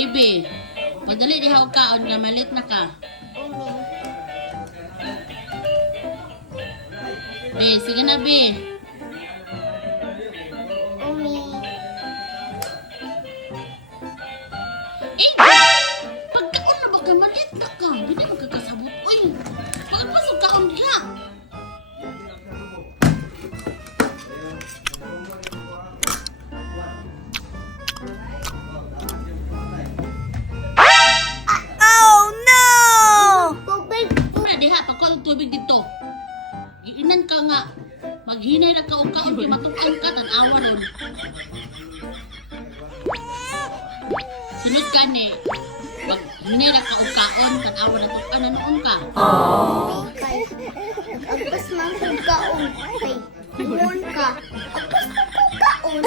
Baby, padali di hawag kaon nga malit na ka. Sige na, Be. Pagkaon na ba kayo malit na ka? Hindi mo kakasabot. Uy, pagpasok kaon ka. Diha, pagkuha tubig dito. Giinan ka nga. Maghinay na ka o kaon, di matukan ka, tanawa ron. Sunod ka ni. Maghinay na ka o kaon, tanawa na to. Noon ka. Agpas man kung kaon. Ay, huwon ka. Agpas man kung kaon.